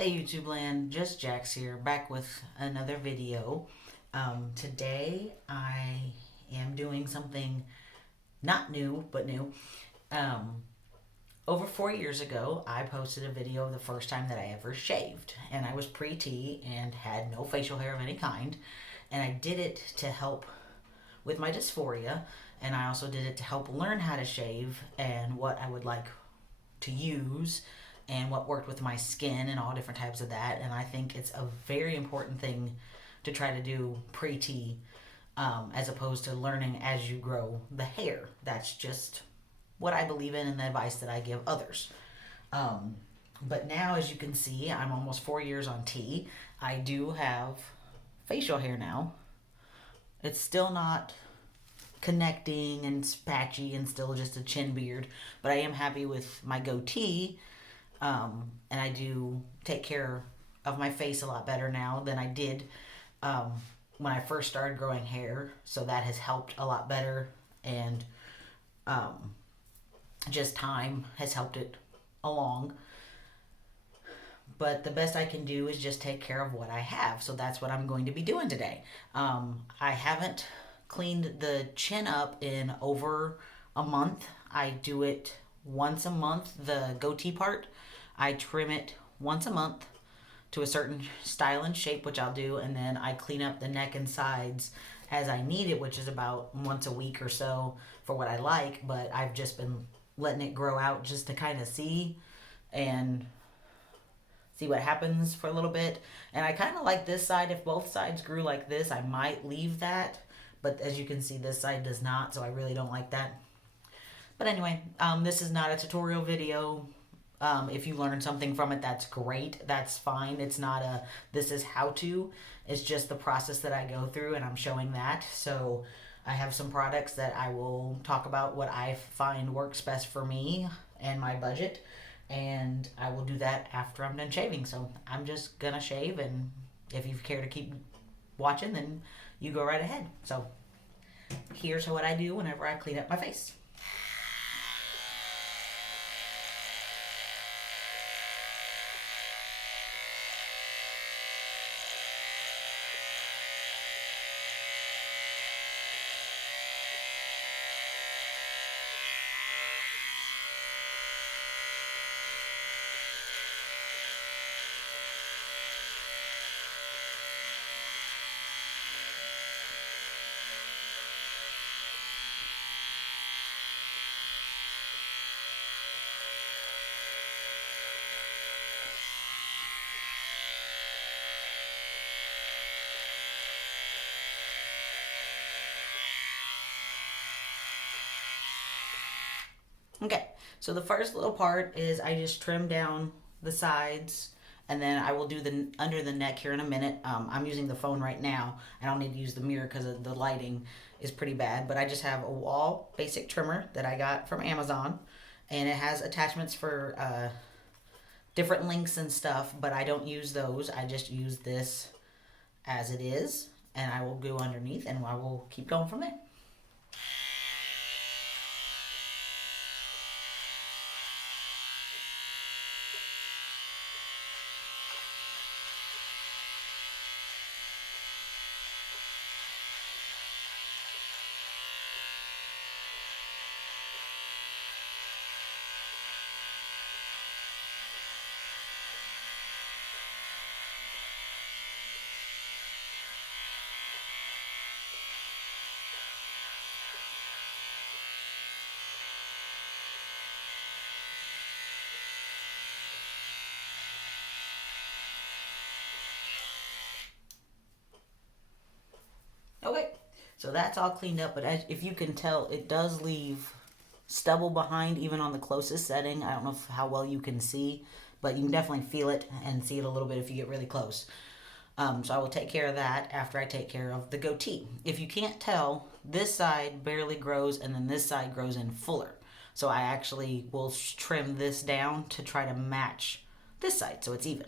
Hey YouTube land, just Jax here, back with another video. Today I am doing something not new, but new. Um, Over 4 years ago, I posted a video of the first time that I ever shaved, and I was pre-T and had no facial hair of any kind, and I did it to help with my dysphoria, and I also did it to help learn how to shave and what I would like to use and what worked with my skin and all different types of that. And I think it's a very important thing to try to do pre-T, as opposed to learning as you grow the hair. That's just what I believe in and the advice that I give others. Um, but now, as you can see, I'm almost 4 years on T. I do have facial hair now. It's still not connecting and it's patchy and still just a chin beard, but I am happy with my goatee. And I do take care of my face a lot better now than I did um, when I first started growing hair. So that has helped a lot better, and um, just time has helped it along. But the best I can do is just take care of what I have. So that's what I'm going to be doing today. I haven't cleaned the chin up in over a month. I do it once a month, the goatee part. I trim it once a month to a certain style and shape, which I'll do, and then I clean up the neck and sides as I need it, which is about once a week or so for what I like. But I've just been letting it grow out just to kind of and see what happens for a little bit. And I kind of like this side. If both sides grew like this, I might leave that. But as you can see, this side does not, so I really don't like that. But anyway, this is not a tutorial video. If you learn something from it, that's great. That's fine. It's not a this is how to. It's just the process that I go through, and I'm showing that. So I have some products that I will talk about what I find works best for me and my budget, and I will do that after I'm done shaving. So I'm just gonna shave, and if you care to keep watching, then you go right ahead. So here's what I do whenever I clean up my face. Okay, so the first little part is I just trim down the sides, and then I will do the under the neck here in a minute. I'm using the phone right now. I don't need to use the mirror because the lighting is pretty bad, but I just have a wall basic trimmer that I got from Amazon, and it has attachments for different lengths and stuff, but I don't use those. I just use this as it is, and I will go underneath, and I will keep going from there. Okay, so that's all cleaned up, but if you can tell, it does leave stubble behind even on the closest setting. I don't know how well you can see, but you can definitely feel it and see it a little bit if you get really close. So I will take care of that after I take care of the goatee. If you can't tell, this side barely grows and then this side grows in fuller. So I actually will trim this down to try to match this side so it's even.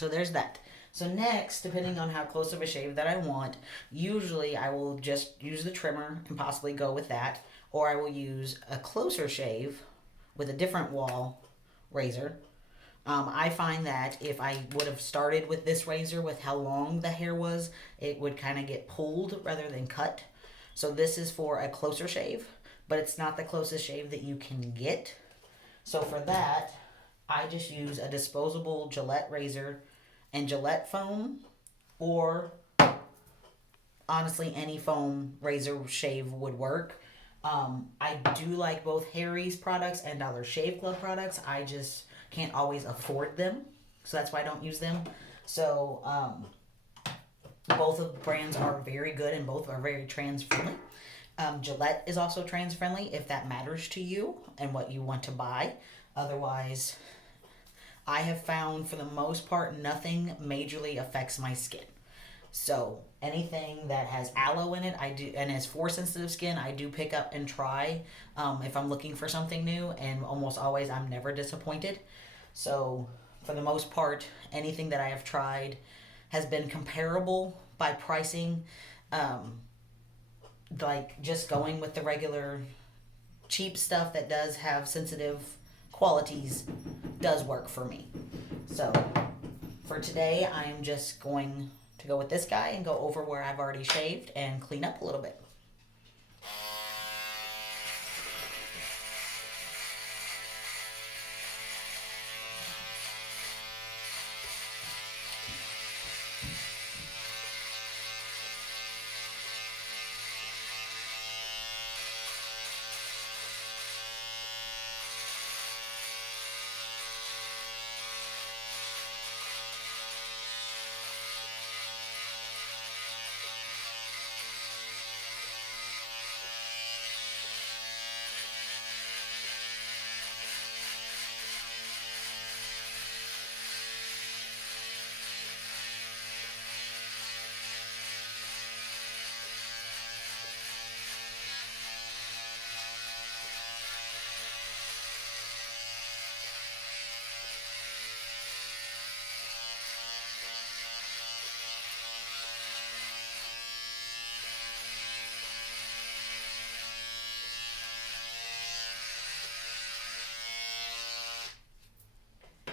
So there's that. So next, depending on how close of a shave that I want, usually I will just use the trimmer and possibly go with that, or I will use a closer shave with a different wall razor. I find that if I would have started with this razor with how long the hair was, it would kind of get pulled rather than cut. So this is for a closer shave, but it's not the closest shave that you can get. So for that, I just use a disposable Gillette razor and Gillette foam, or honestly, any foam razor shave would work. I do like both Harry's products and Dollar Shave Club products. I just can't always afford them, so that's why I don't use them. So both of the brands are very good and both are very trans friendly. Gillette is also trans friendly if that matters to you and what you want to buy. Otherwise, I have found for the most part nothing majorly affects my skin. So anything that has aloe in it, I do, and has for sensitive skin, I do pick up and try if I'm looking for something new, and almost always I'm never disappointed. So for the most part, anything that I have tried has been comparable by pricing. Like just going with the regular cheap stuff that does have sensitive qualities does work for me. So for today, I'm just going to go with this guy and go over where I've already shaved and clean up a little bit.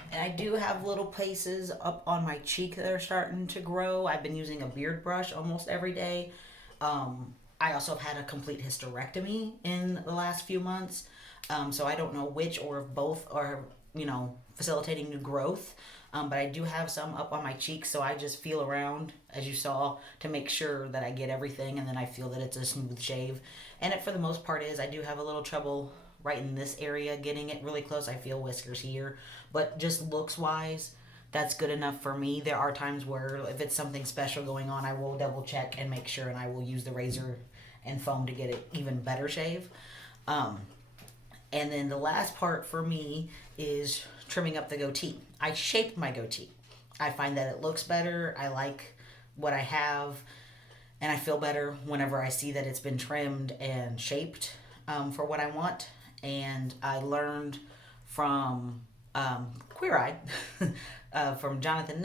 And I do have little places up on my cheek that are starting to grow. I've been using a beard brush almost every day. I also have had a complete hysterectomy in the last few months. So I don't know which or if both are, facilitating new growth. But I do have some up on my cheeks, so I just feel around, as you saw, to make sure that I get everything, and then I feel that it's a smooth shave. And it, for the most part, is. I do have a little trouble right in this area getting it really close. I feel whiskers here, but just looks wise, that's good enough for me. There are times where if it's something special going on, I will double check and make sure, and I will use the razor and foam to get it even better shave. And then the last part for me is trimming up the goatee. I shaped my goatee. I find that it looks better. I like what I have, and I feel better whenever I see that it's been trimmed and shaped for what I want. And I learned from Queer Eye, from Jonathan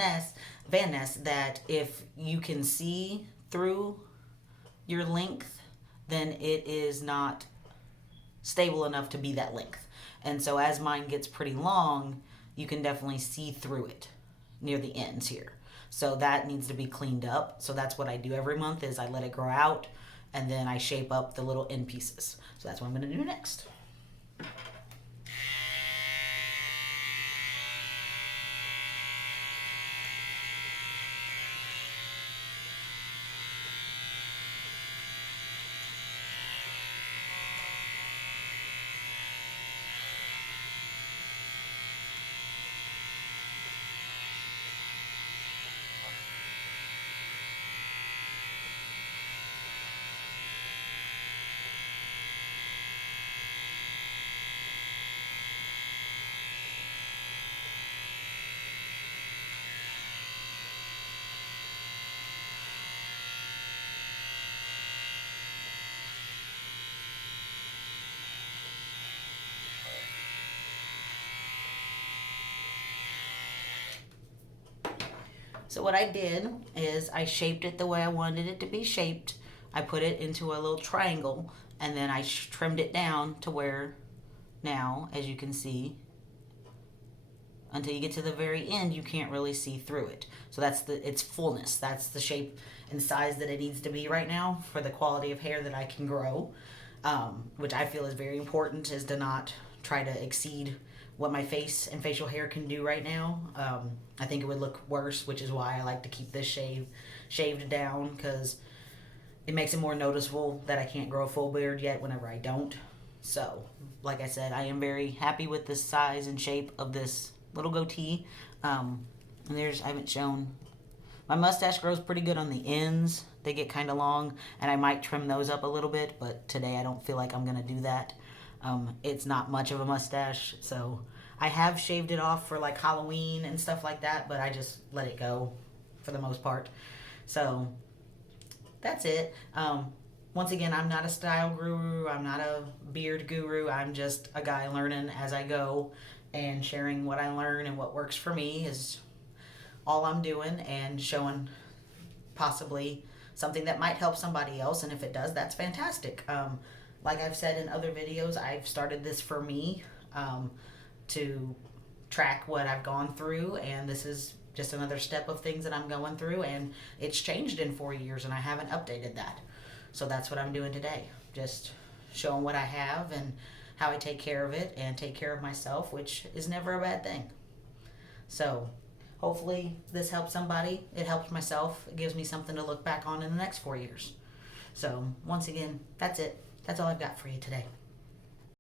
Van Ness, that if you can see through your length, then it is not stable enough to be that length. And so as mine gets pretty long, you can definitely see through it near the ends here. So that needs to be cleaned up. So that's what I do every month is I let it grow out and then I shape up the little end pieces. So that's what I'm going to do next. So what I did is I shaped it the way I wanted it to be shaped. I put it into a little triangle, and then I trimmed it down to where now, as you can see, until you get to the very end, you can't really see through it. So that's its fullness. That's the shape and size that it needs to be right now for the quality of hair that I can grow, which I feel is very important, is to not try to exceed what my face and facial hair can do right now. I think it would look worse, which is why I like to keep this shaved down, because it makes it more noticeable that I can't grow a full beard yet whenever I don't. So, like I said, I am very happy with the size and shape of this little goatee. And I haven't shown, my mustache grows pretty good on the ends. They get kind of long, and I might trim those up a little bit, but today I don't feel like I'm going to do that. It's not much of a mustache, so I have shaved it off for like Halloween and stuff like that, but I just let it go for the most part. So that's it. Once again, I'm not a style guru. I'm not a beard guru. I'm just a guy learning as I go, and sharing what I learn and what works for me is all I'm doing, and showing possibly something that might help somebody else. And if it does, that's fantastic. Like I've said in other videos, I've started this for me, to track what I've gone through, and this is just another step of things that I'm going through, and it's changed in 4 years and I haven't updated that. So that's what I'm doing today, just showing what I have and how I take care of it and take care of myself, which is never a bad thing. So hopefully this helps somebody. It helps myself. It gives me something to look back on in the next 4 years. So once again, that's it. That's all I've got for you today.